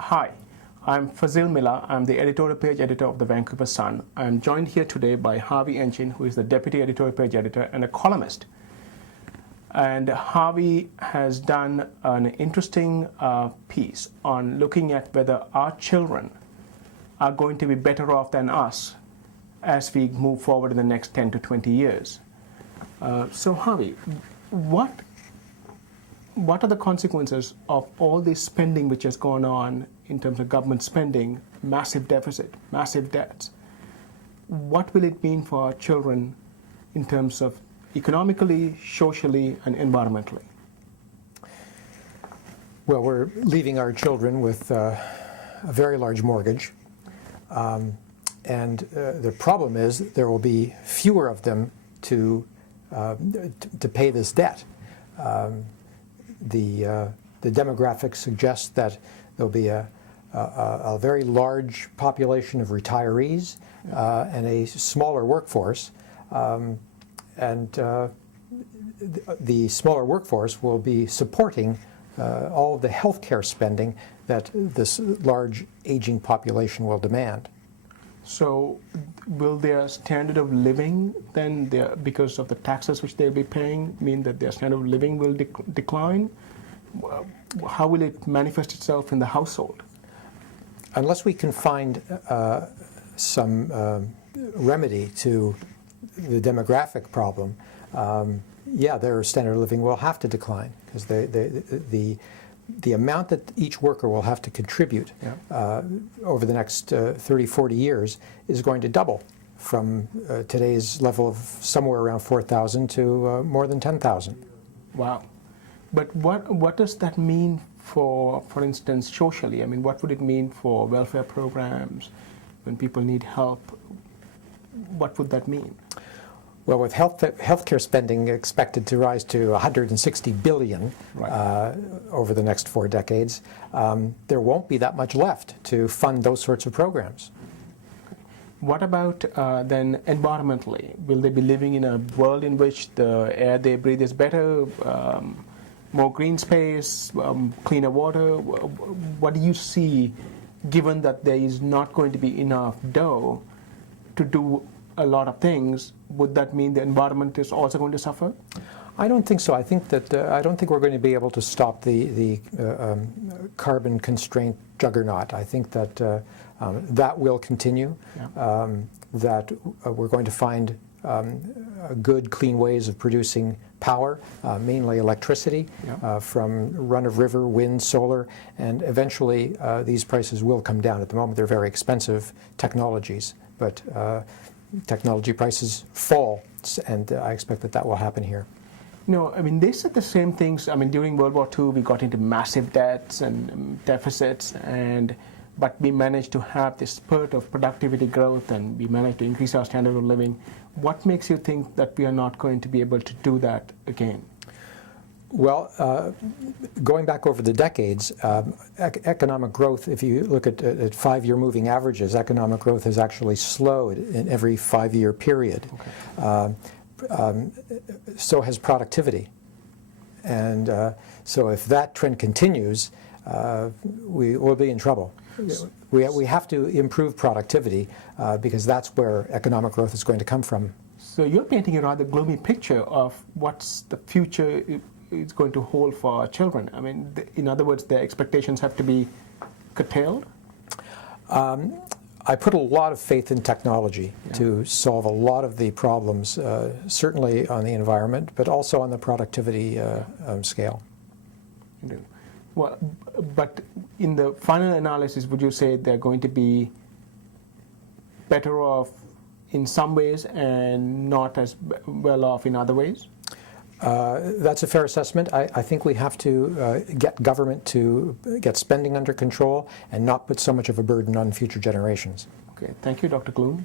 Hi, I'm Fazil Mihlar. I'm the editorial page editor of the Vancouver Sun. I'm joined here today by Harvey Enchin, who is the deputy editorial page editor and a columnist. And Harvey has done an interesting piece on looking at whether our children are going to be better off than us as we move forward in the next 10 to 20 years. So Harvey, what are the consequences of all this spending which has gone on in terms of government spending, massive deficit, massive debts? What will it mean for our children in terms of economically, socially, and environmentally? Well, we're leaving our children with a very large mortgage. And the problem is there will be fewer of them to pay this debt. The demographics suggest that there'll be a very large population of retirees and a smaller workforce. And the smaller workforce will be supporting all of the healthcare spending that this large aging population will demand. So will their standard of living then, because of the taxes which they'll be paying, mean that their standard of living will decline? How will it manifest itself in the household? Unless we can find some remedy to the demographic problem, yeah, their standard of living will have to decline, because the amount that each worker will have to contribute over the next 30, 40 years is going to double from today's level of somewhere around 4,000 to more than 10,000. Wow. But what does that mean for instance, socially? I mean, what would it mean for welfare programs when people need help? What would that mean? Well, with healthcare spending expected to rise to $160 billion over the next 4 decades, there won't be that much left to fund those sorts of programs. What about then environmentally? Will they be living in a world in which the air they breathe is better, more green space, cleaner water? What do you see, given that there is not going to be enough dough to do a lot of things? Would that mean the environment is also going to suffer? I don't think so. I think that I don't think we're going to be able to stop the carbon constraint juggernaut. I think that that will continue. That we're going to find good, clean ways of producing power, mainly electricity, from run-of-river, wind, solar, and eventually these prices will come down. At the moment, they're very expensive technologies, but technology prices fall, and I expect that will happen here. No, I mean, they said the same things. I mean, during World War II, we got into massive debts and deficits, but we managed to have this spurt of productivity growth, and we managed to increase our standard of living. What makes you think that we are not going to be able to do that again? Well, going back over the decades, economic growth, if you look at 5-year moving averages, economic growth has actually slowed in every 5-year period. Okay. So has productivity. And so if that trend continues, we will be in trouble. We have to improve productivity because that's where economic growth is going to come from. So you're painting a rather gloomy picture of what's the future is going to hold for our children. I mean, in other words, their expectations have to be curtailed? I put a lot of faith in technology to solve a lot of the problems, certainly on the environment, but also on the productivity scale. Well, but in the final analysis, would you say they're going to be better off in some ways and not as well off in other ways? That's a fair assessment. I think we have to get government to get spending under control and not put so much of a burden on future generations. Okay, thank you, Dr. Gloom.